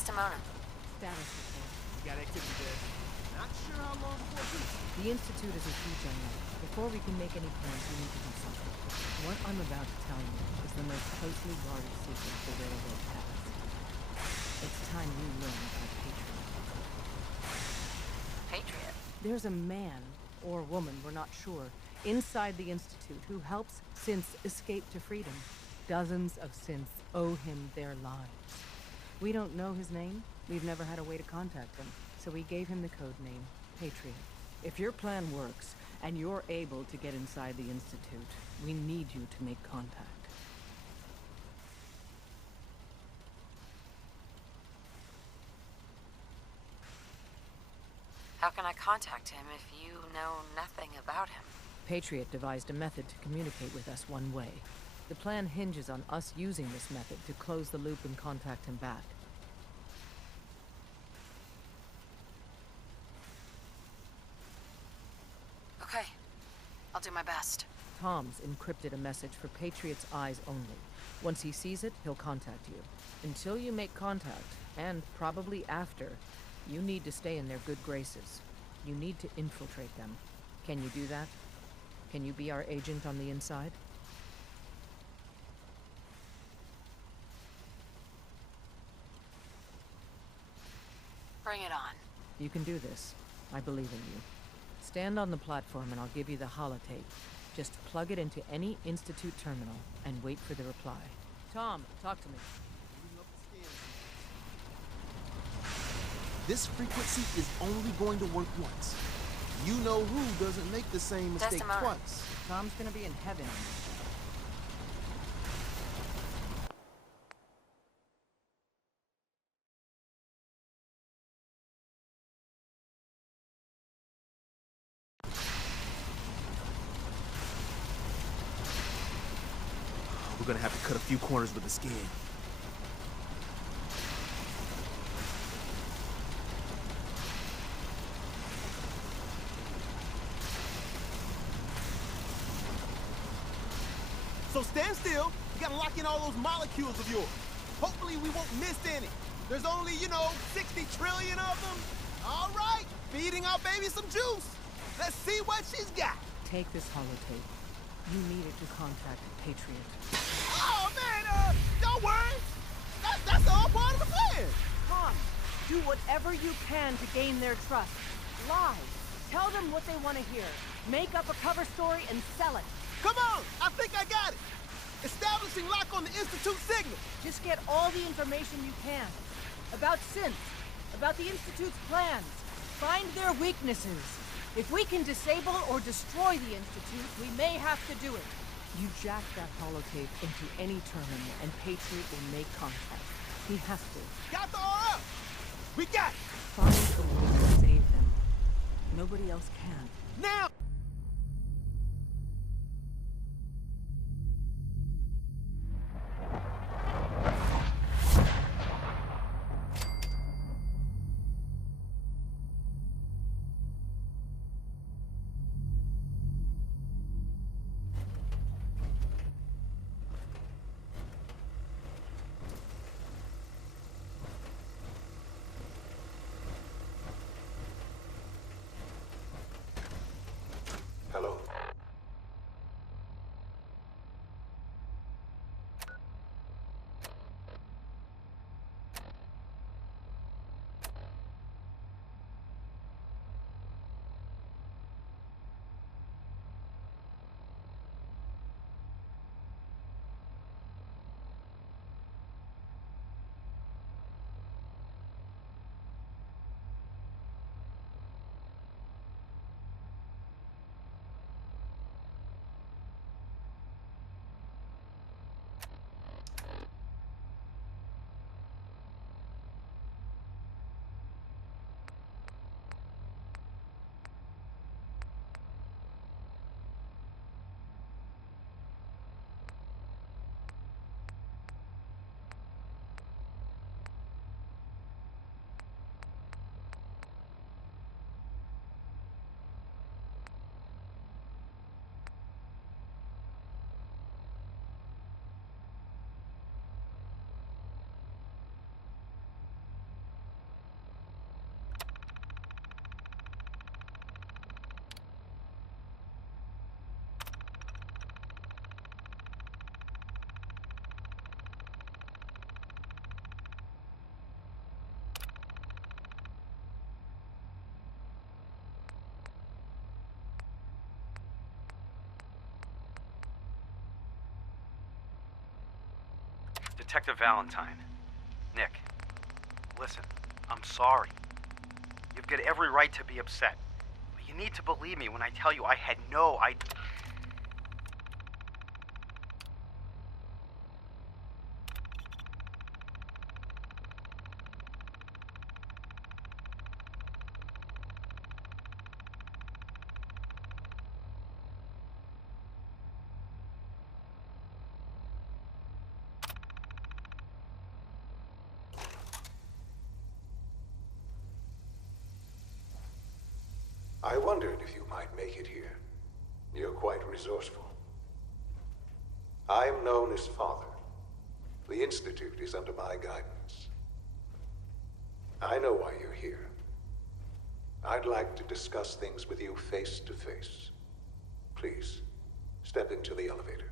Desdemona. Status report. We got activity there. Not sure how long before this. The Institute is a huge unknown. Before we can make any plans, we need to do something. What I'm about to tell you is the most closely guarded secret the railroad has. It's time you learn about Patriot. Patriot? There's a man, or woman, we're not sure, inside the Institute who helps synths escape to freedom. Dozens of synths owe him their lives. We don't know his name. We've never had a way to contact him. So we gave him the code name, Patriot. If your plan works, and you're able to get inside the Institute, we need you to make contact. How can I contact him if you know nothing about him? Patriot devised a method to communicate with us one way. The plan hinges on us using this method to close the loop and contact him back. Okay. I'll do my best. Tom's encrypted a message for Patriot's eyes only. Once he sees it, he'll contact you. Until you make contact, and probably after, you need to stay in their good graces. You need to infiltrate them. Can you do that? Can you be our agent on the inside? Bring it on. You can do this. I believe in you. Stand on the platform and I'll give you the holotape. Just plug it into any Institute terminal and wait for the reply. Tom, talk to me. This frequency is only going to work once. You know who doesn't make the same mistake Desdemona. twice. Tom's gonna be in heaven. We're gonna have to cut a few corners with the scan. So stand still. You gotta lock in all those molecules of yours. Hopefully we won't miss any. There's only, 60 trillion of them. All right, feeding our baby some juice. Let's see what she's got. Take this holotape. You need it to contact Patriot. Oh, man, don't worry. That's all part of the plan. Tom, do whatever you can to gain their trust. Lie. Tell them what they want to hear. Make up a cover story and sell it. Come on, I think I got it. Establishing lock on the Institute signal. Just get all the information you can. About synths, about the Institute's plans. Find their weaknesses. If we can disable or destroy the Institute, we may have to do it. You jack that holotape into any terminal and Patriot will make contact. He has to. Got the RF. We got it. Find a way to save him. Nobody else can. Now. Detective Valentine. Nick, listen, I'm sorry. You've got every right to be upset. But you need to believe me when I tell you I had no idea. I wondered if you might make it here. You're quite resourceful. I am known as Father. The Institute is under my guidance. I know why you're here. I'd like to discuss things with you face to face. Please, step into the elevator.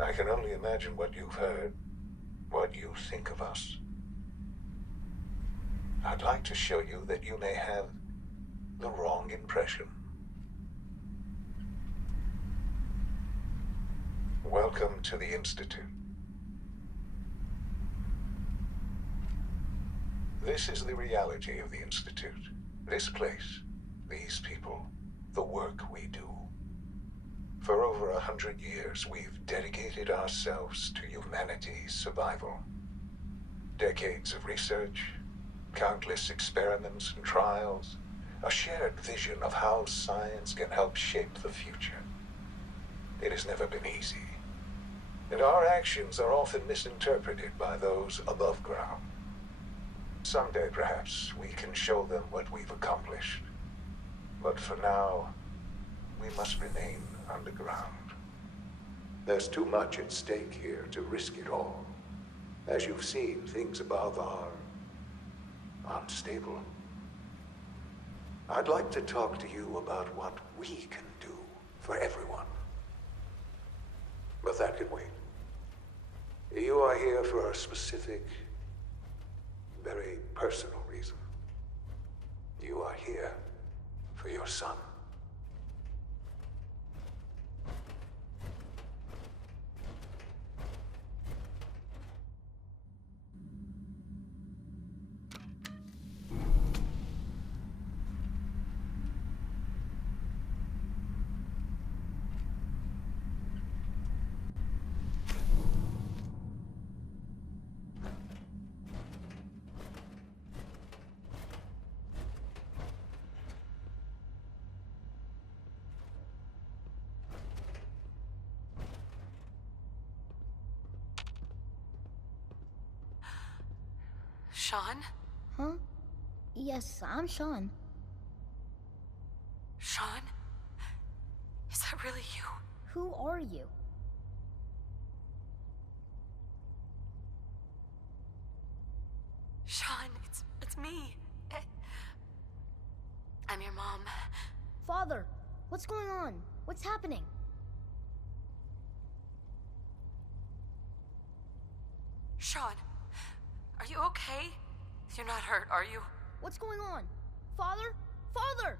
I can only imagine what you've heard, what you think of us. I'd like to show you that you may have the wrong impression. Welcome to the Institute. This is the reality of the Institute. This place, these people, the work we do. For over 100 years, we've dedicated ourselves to humanity's survival. Decades of research, countless experiments and trials, a shared vision of how science can help shape the future. It has never been easy, and our actions are often misinterpreted by those above ground. Someday, perhaps, we can show them what we've accomplished. But for now, we must remain underground. There's too much at stake here to risk it all. As you've seen, things above are unstable. I'd like to talk to you about what we can do for everyone. But that can wait. You are here for a specific, very personal reason. You are here for your son. Sean? Huh? Yes, I'm Sean. Sean? Is that really you? Who are you? Sean, it's me. I'm your mom. Father, what's going on? What's happening? Sean, are you okay? You're not hurt, are you? What's going on? Father? Father!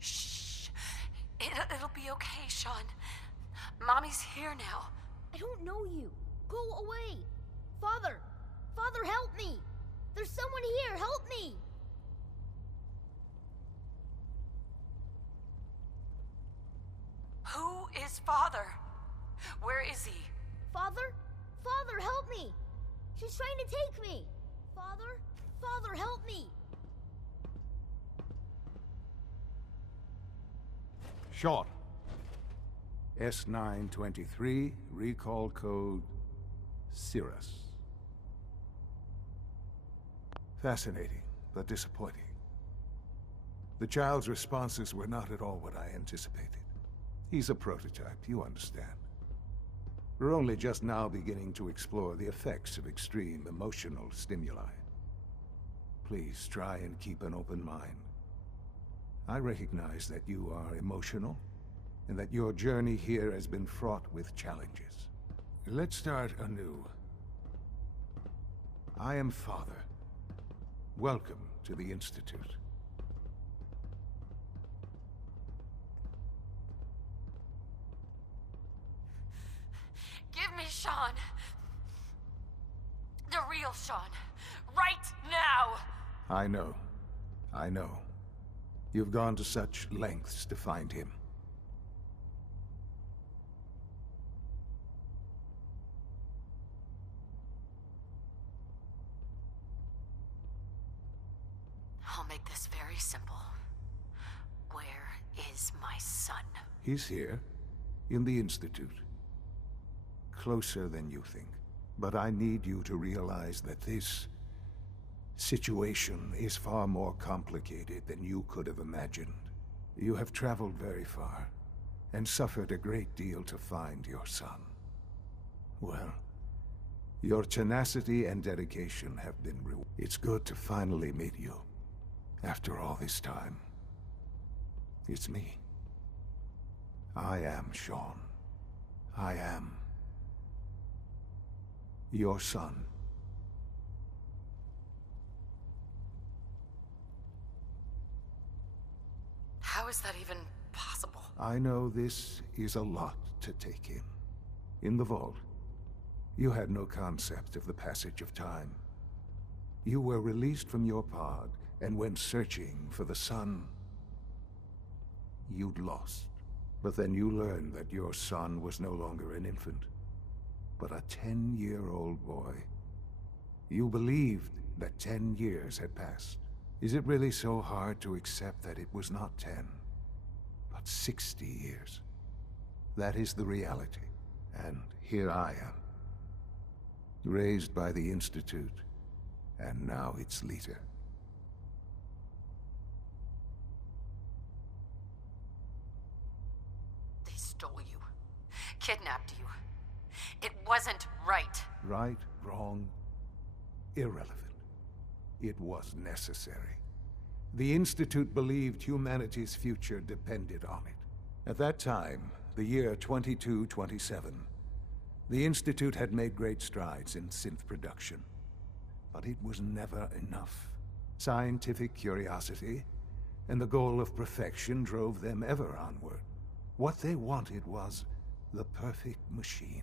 Shh. It'll be okay, Sean. Mommy's here now. I don't know you. Go away. Father! Father, help me! There's someone here, help me! Who is Father? Where is he? Father? Father, help me! She's trying to take me! Father? Father, help me! Short. S923, recall code Cirrus. Fascinating, but disappointing. The child's responses were not at all what I anticipated. He's a prototype, you understand. We're only just now beginning to explore the effects of extreme emotional stimuli. please try and keep an open mind. I recognize that you are emotional, and that your journey here has been fraught with challenges. Let's start anew. I am Father. Welcome to the Institute. Give me Sean. The real Sean. Right now! I know. I know. You've gone to such lengths to find him. I'll make this very simple. Where is my son? He's here, in the Institute. Closer than you think. But I need you to realize that this situation is far more complicated than you could have imagined. You have traveled very far, and suffered a great deal to find your son. Well, your tenacity and dedication have been rewarded. It's good to finally meet you. After all this time. It's me. I am Sean. I am your son. How is that even possible? I know this is a lot to take in. In the vault, you had no concept of the passage of time. You were released from your pod and went searching for the son you'd lost. But then you learned that your son was no longer an infant, but a 10-year-old boy. You believed that 10 years had passed. Is it really so hard to accept that it was not 10, but 60 years? That is the reality, and here I am. Raised by the Institute, and now its leader. They stole you. Kidnapped you. It wasn't right. Right, wrong, irrelevant. It was necessary. The Institute believed humanity's future depended on it. At that time, the year 2227, the Institute had made great strides in synth production. But it was never enough. Scientific curiosity and the goal of perfection drove them ever onward. What they wanted was the perfect machine.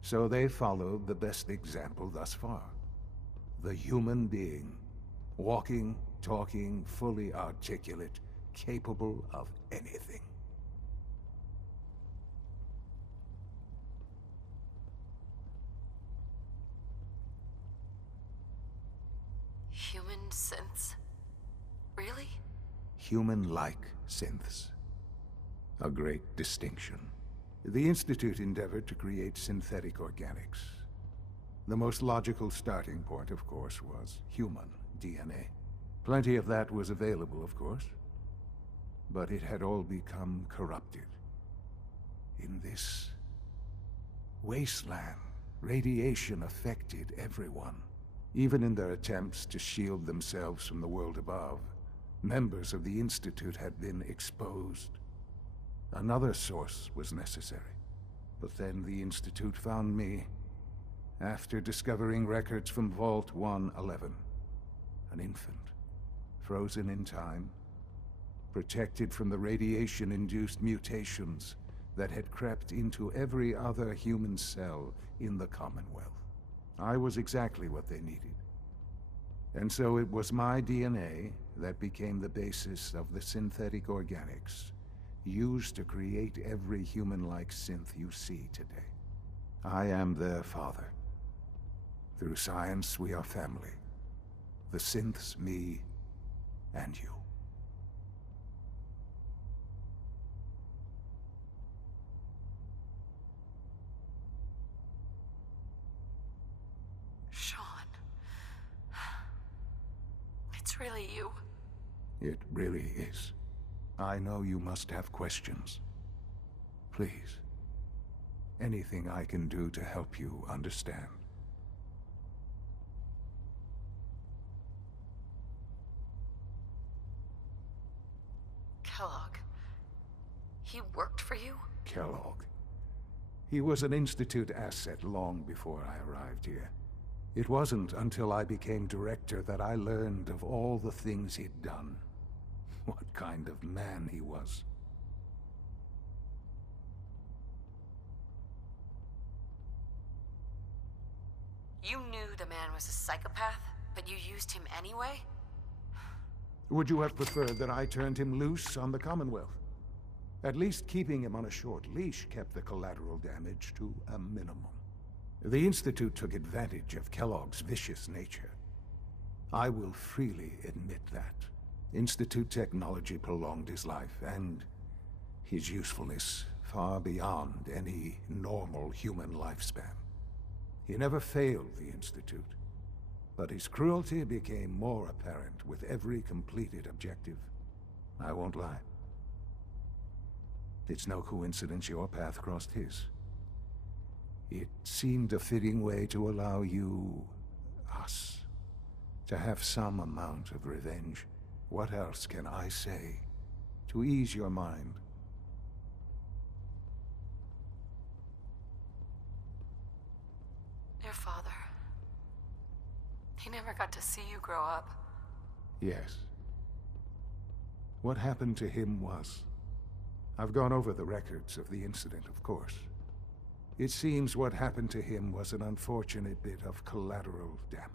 So they followed the best example thus far. The human being. Walking, talking, fully articulate, capable of anything. Human synths? Really? Human-like synths. A great distinction. The Institute endeavored to create synthetic organics. The most logical starting point, of course, was human DNA. Plenty of that was available, of course. But it had all become corrupted. In this wasteland, radiation affected everyone. Even in their attempts to shield themselves from the world above, members of the Institute had been exposed. Another source was necessary. But then the Institute found me, after discovering records from Vault 111. An infant, frozen in time, protected from the radiation-induced mutations that had crept into every other human cell in the Commonwealth. I was exactly what they needed. And so it was my DNA that became the basis of the synthetic organics used to create every human-like synth you see today. I am their father. Through science, we are family. The synths, me, and you. Sean. It's really you. It really is. I know you must have questions. Please. Anything I can do to help you understand. Kellogg. He worked for you? Kellogg. He was an Institute asset long before I arrived here. It wasn't until I became director that I learned of all the things he'd done. What kind of man he was. You knew the man was a psychopath, but you used him anyway? Would you have preferred that I turned him loose on the Commonwealth? At least keeping him on a short leash kept the collateral damage to a minimum. The Institute took advantage of Kellogg's vicious nature. I will freely admit that. Institute technology prolonged his life, and his usefulness far beyond any normal human lifespan. He never failed the Institute, but his cruelty became more apparent with every completed objective. I won't lie. It's no coincidence your path crossed his. It seemed a fitting way to allow you, us, to have some amount of revenge. What else can I say to ease your mind? Your father. He never got to see you grow up. Yes. What happened to him was... I've gone over the records of the incident, of course. It seems what happened to him was an unfortunate bit of collateral damage.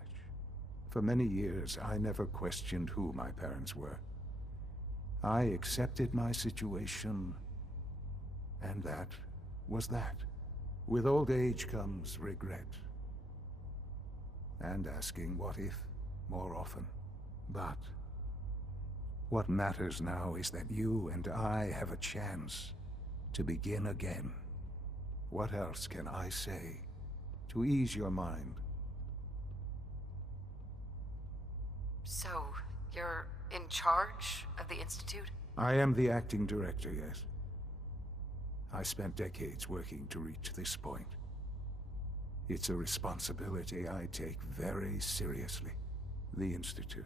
For many years, I never questioned who my parents were. I accepted my situation, and that was that. With old age comes regret. And asking what if more often. But what matters now is that you and I have a chance to begin again. What else can I say to ease your mind? So, you're in charge of the Institute? I am the acting director, yes. I spent decades working to reach this point. It's a responsibility I take very seriously. The Institute.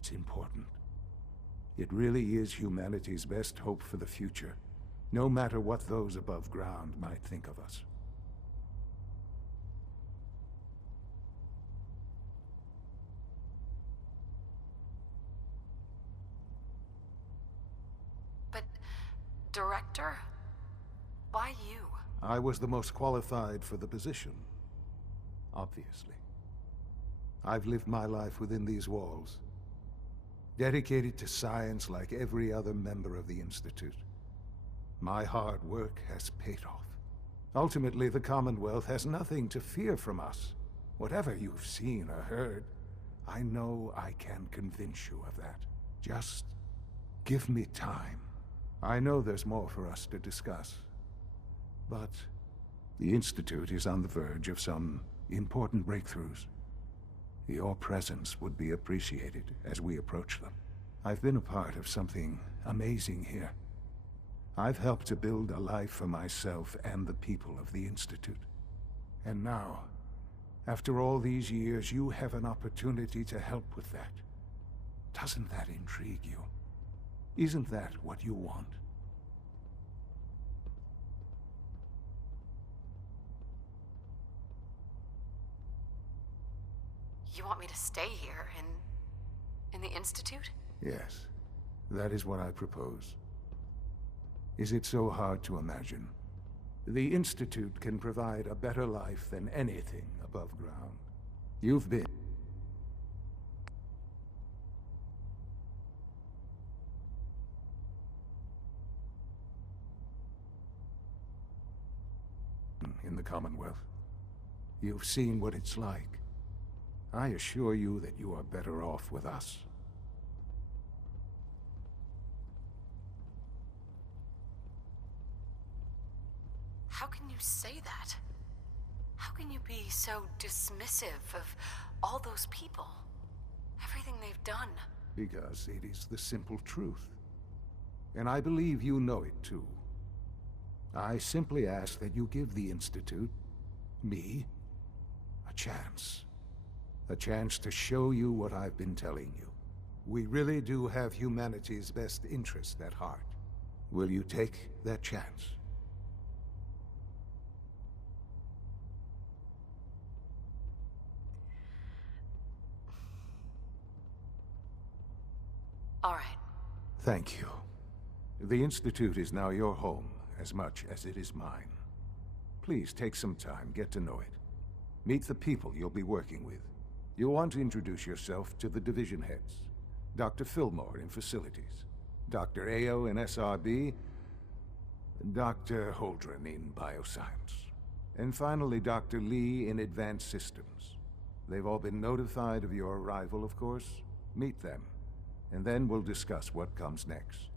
It's important. It really is humanity's best hope for the future, no matter what those above ground might think of us. But, Director? Why you? I was the most qualified for the position, obviously. I've lived my life within these walls, dedicated to science like every other member of the Institute. My hard work has paid off. Ultimately, the Commonwealth has nothing to fear from us. Whatever you've seen or heard, I know I can convince you of that. Just give me time. I know there's more for us to discuss. But the Institute is on the verge of some important breakthroughs. Your presence would be appreciated as we approach them. I've been a part of something amazing here. I've helped to build a life for myself and the people of the Institute. And now, after all these years, you have an opportunity to help with that. Doesn't that intrigue you? Isn't that what you want? You want me to stay here in the Institute? Yes, that is what I propose. Is it so hard to imagine? The Institute can provide a better life than anything above ground. You've been... in the Commonwealth. You've seen what it's like. I assure you that you are better off with us. How can you say that? How can you be so dismissive of all those people? Everything they've done? Because it is the simple truth. And I believe you know it too. I simply ask that you give the Institute, me, a chance. A chance to show you what I've been telling you. We really do have humanity's best interest at heart. Will you take that chance? All right. Thank you. The Institute is now your home, as much as it is mine. Please take some time, get to know it. Meet the people you'll be working with. You'll want to introduce yourself to the division heads. Dr. Fillmore in Facilities, Dr. Ayo in SRB, Dr. Holdren in Bioscience, and finally Dr. Lee in Advanced Systems. They've all been notified of your arrival, of course. Meet them, and then we'll discuss what comes next.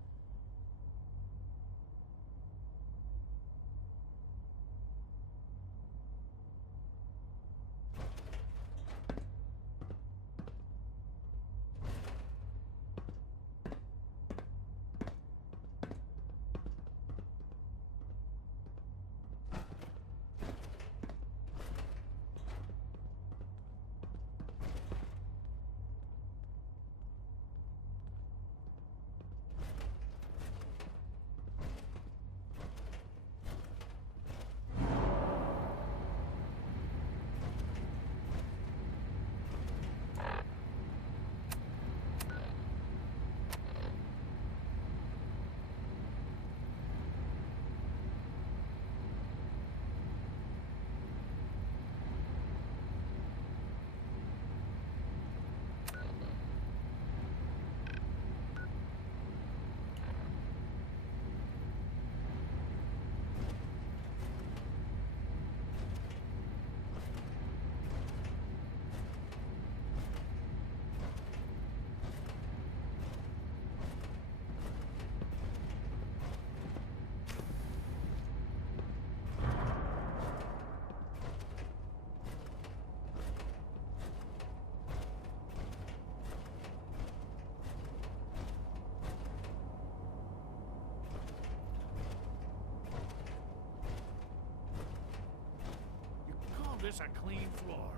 This a clean floor.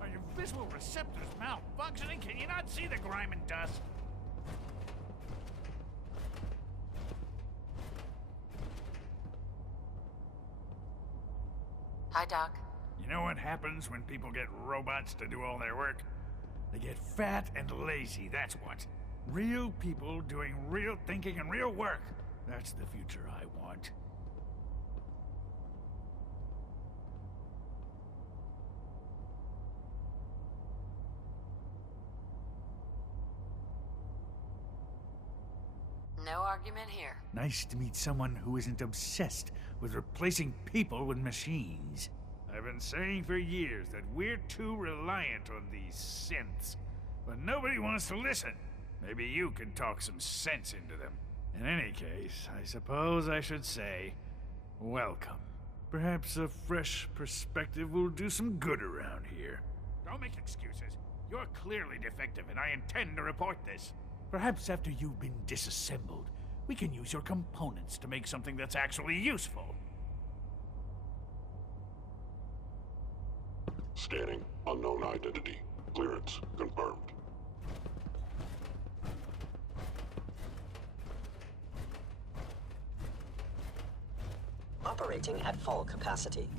Are your visual receptors malfunctioning? Can you not see the grime and dust? Hi, Doc. You know what happens when people get robots to do all their work? They get fat and lazy, that's what. Real people doing real thinking and real work. That's the future I want. No argument here. Nice to meet someone who isn't obsessed with replacing people with machines. I've been saying for years that we're too reliant on these synths, but nobody wants to listen. Maybe you can talk some sense into them. In any case, I suppose I should say, welcome. Perhaps a fresh perspective will do some good around here. Don't make excuses. You're clearly defective, and I intend to report this. Perhaps after you've been disassembled, we can use your components to make something that's actually useful. Scanning. Unknown identity. Clearance confirmed. Operating at full capacity.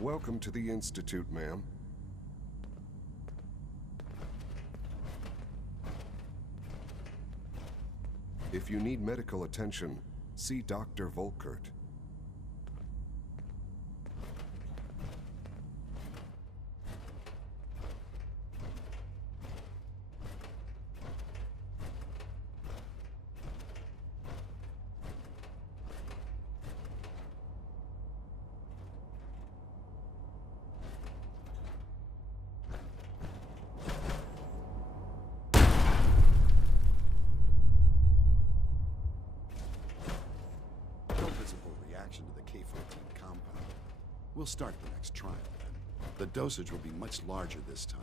Welcome to the Institute, ma'am. If you need medical attention, see Dr. Volkert. We'll start the next trial then. The dosage will be much larger this time,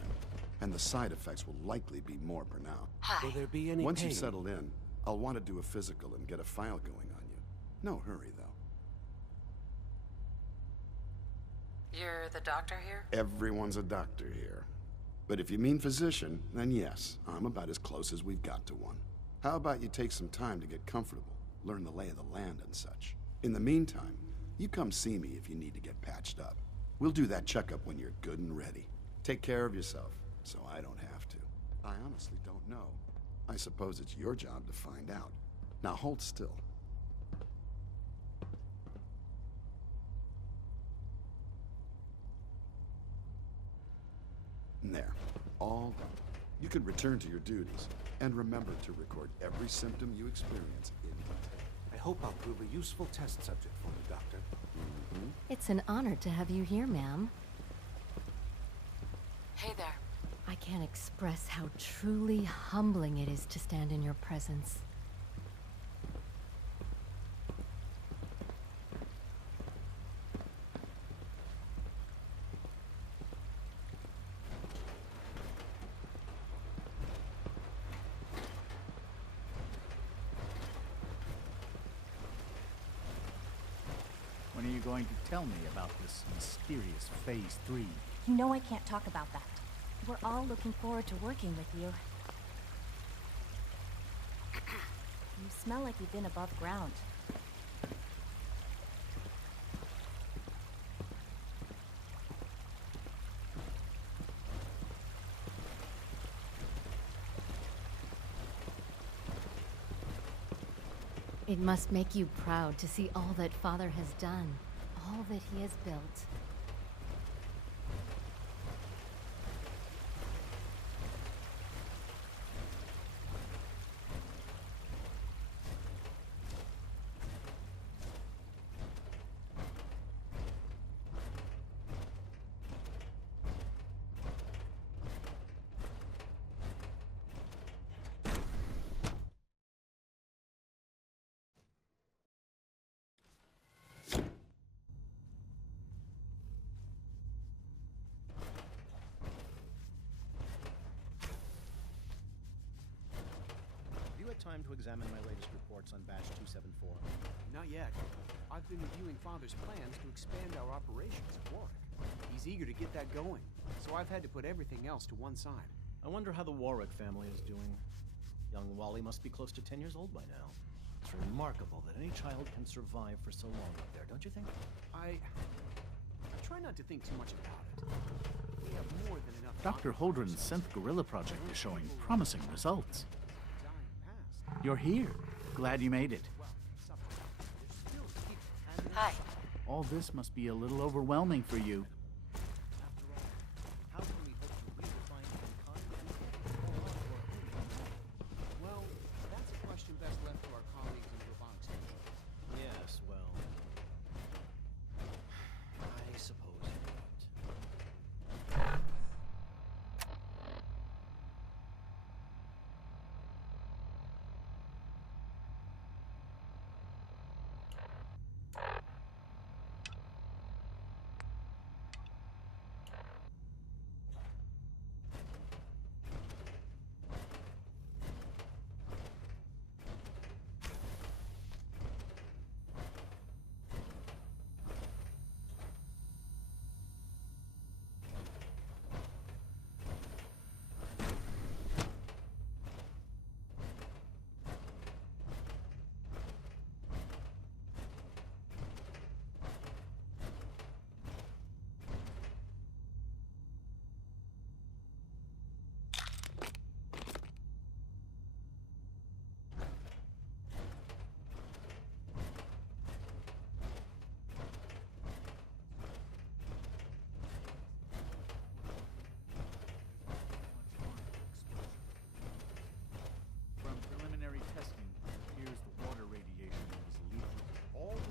and the side effects will likely be more pronounced. Hi. Will there be any Once pain? you've settled in, I'll want to do a physical and get a file going on you. No hurry, though. You're the doctor here? Everyone's a doctor here. But if you mean physician, then yes, I'm about as close as we've got to one. How about you take some time to get comfortable, learn the lay of the land and such. In the meantime, you come see me if you need to get patched up. We'll do that checkup when you're good and ready. Take care of yourself, so I don't have to. I honestly don't know. I suppose it's your job to find out. Now hold still. There. All done. You can return to your duties. And remember to record every symptom you experience in detail. I hope I'll prove a useful test subject for you, Doctor. It's an honor to have you here, ma'am. Hey there. I can't express how truly humbling it is to stand in your presence. When are you going to tell me about this mysterious Phase 3? You know I can't talk about that. We're all looking forward to working with you. You smell like you've been above ground. It must make you proud to see all that Father has done, all that he has built. Time to examine my latest reports on Batch 274? Not yet. I've been reviewing Father's plans to expand our operations at Warwick. He's eager to get that going, so I've had to put everything else to one side. I wonder how the Warwick family is doing. Young Wally must be close to 10 years old by now. It's remarkable that any child can survive for so long up there, don't you think? I try not to think too much about it. We have more than enough... Dr. Holdren's Synth Gorilla project is showing promising results. You're here. Glad you made it. Hi. All this must be a little overwhelming for you. How can we hope to redefine mankind? Well, that's a question best left to our colleagues in the robotics division. Yes, well... I suppose you're right.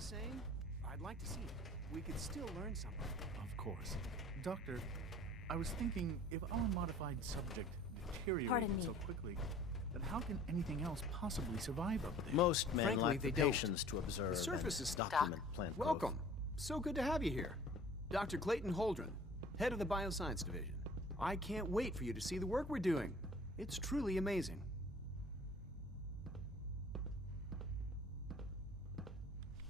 Saying? I'd like to see it. We could still learn something. Of course. Doctor, I was thinking if our modified subject deteriorated so quickly, then how can anything else possibly survive up there? Most men Frankly, lack the they don't. patience to observe The surface is document plant growth. Welcome. So good to have you here. Dr. Clayton Holdren, head of the Bioscience Division. I can't wait for you to see the work we're doing. It's truly amazing.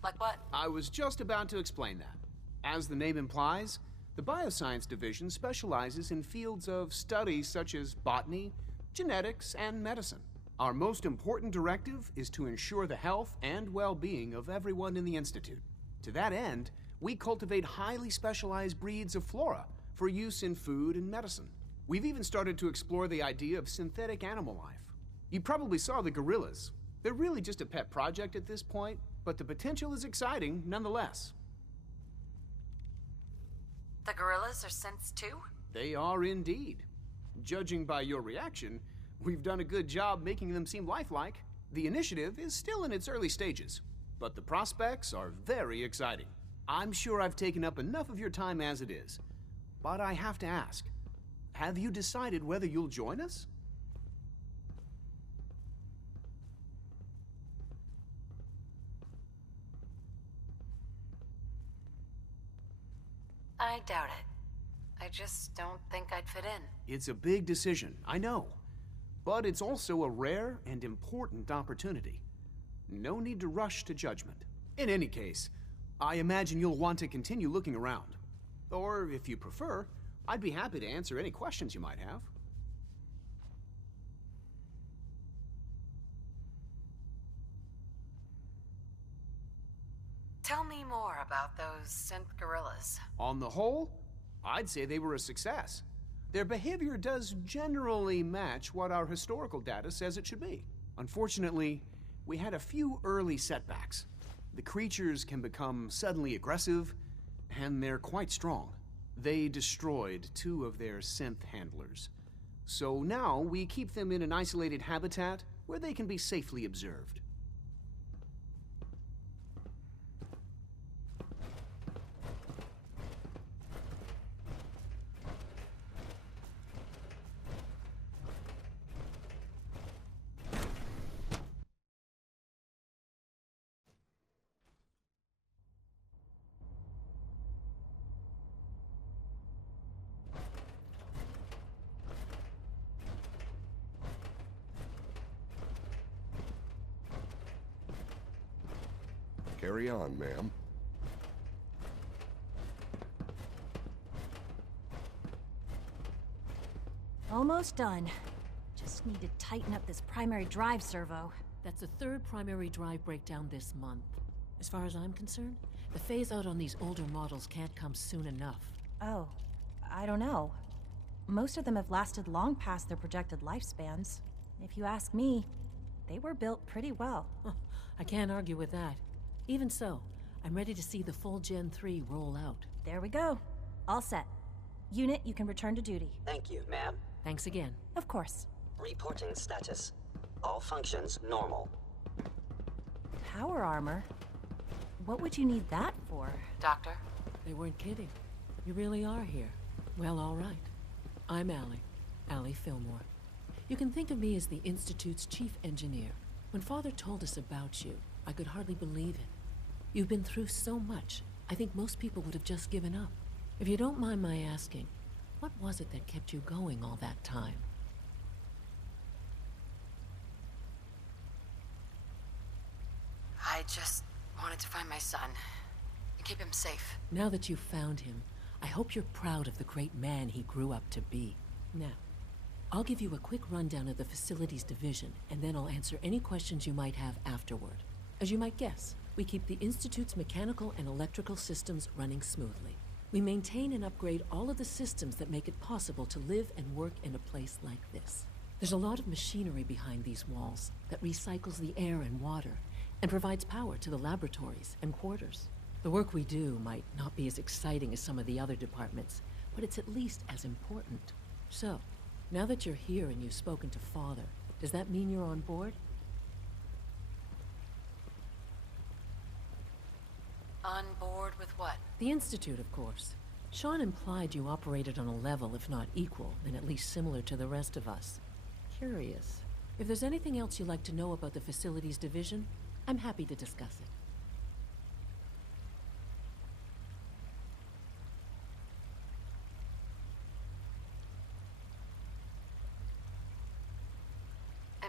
Like what? I was just about to explain that. As the name implies, the Bioscience Division specializes in fields of study such as botany, genetics, and medicine. Our most important directive is to ensure the health and well-being of everyone in the Institute. To that end, we cultivate highly specialized breeds of flora for use in food and medicine. We've even started to explore the idea of synthetic animal life. You probably saw the gorillas. They're really just a pet project at this point, but the potential is exciting nonetheless. The gorillas are synths too? They are indeed. Judging by your reaction, we've done a good job making them seem lifelike. The initiative is still in its early stages, but the prospects are very exciting. I'm sure I've taken up enough of your time as it is, but I have to ask, have you decided whether you'll join us? I doubt it. I just don't think I'd fit in. It's a big decision, I know. But it's also a rare and important opportunity. No need to rush to judgment. In any case, I imagine you'll want to continue looking around. Or, if you prefer, I'd be happy to answer any questions you might have. Tell me more about those synth gorillas. On the whole, I'd say they were a success. Their behavior does generally match what our historical data says it should be. Unfortunately, we had a few early setbacks. The creatures can become suddenly aggressive, and they're quite strong. They destroyed 2 of their synth handlers. So now we keep them in an isolated habitat where they can be safely observed. Carry on, ma'am. Almost done. Just need to tighten up this primary drive servo. That's the 3rd primary drive breakdown this month. As far as I'm concerned, the phase-out on these older models can't come soon enough. Oh, I don't know. Most of them have lasted long past their projected lifespans. If you ask me, they were built pretty well. I can't argue with that. Even so, I'm ready to see the full Gen 3 roll out. There we go. All set. Unit, you can return to duty. Thank you, ma'am. Thanks again. Of course. Reporting status. All functions normal. Power armor? What would you need that for? Doctor? They weren't kidding. You really are here. Well, all right. I'm Allie Fillmore. You can think of me as the Institute's chief engineer. When Father told us about you, I could hardly believe it. You've been through so much, I think most people would have just given up. If you don't mind my asking, what was it that kept you going all that time? I just wanted to find my son and keep him safe. Now that you've found him, I hope you're proud of the great man he grew up to be. Now, I'll give you a quick rundown of the Facilities Division, and then I'll answer any questions you might have afterward. As you might guess, we keep the Institute's mechanical and electrical systems running smoothly. We maintain and upgrade all of the systems that make it possible to live and work in a place like this. There's a lot of machinery behind these walls that recycles the air and water and provides power to the laboratories and quarters. The work we do might not be as exciting as some of the other departments, but it's at least as important. So, now that you're here and you've spoken to Father, does that mean you're on board? On board with what? The Institute, of course. Sean implied you operated on a level, if not equal, then at least similar to the rest of us. Curious. If there's anything else you'd like to know about the Facilities Division, I'm happy to discuss it.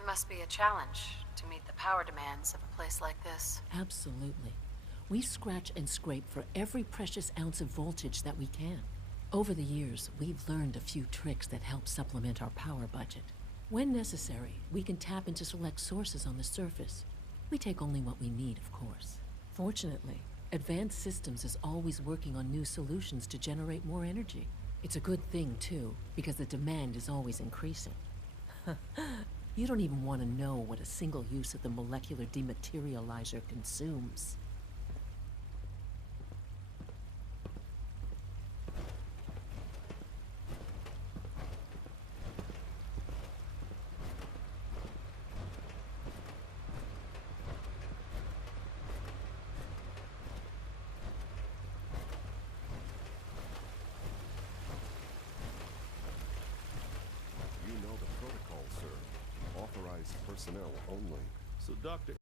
It must be a challenge to meet the power demands of a place like this. Absolutely. We scratch and scrape for every precious ounce of voltage that we can. Over the years, we've learned a few tricks that help supplement our power budget. When necessary, we can tap into select sources on the surface. We take only what we need, of course. Fortunately, Advanced Systems is always working on new solutions to generate more energy. It's a good thing, too, because the demand is always increasing. You don't even want to know what a single use of the molecular dematerializer consumes. You know the protocol, sir. Authorized personnel only. So, Doctor,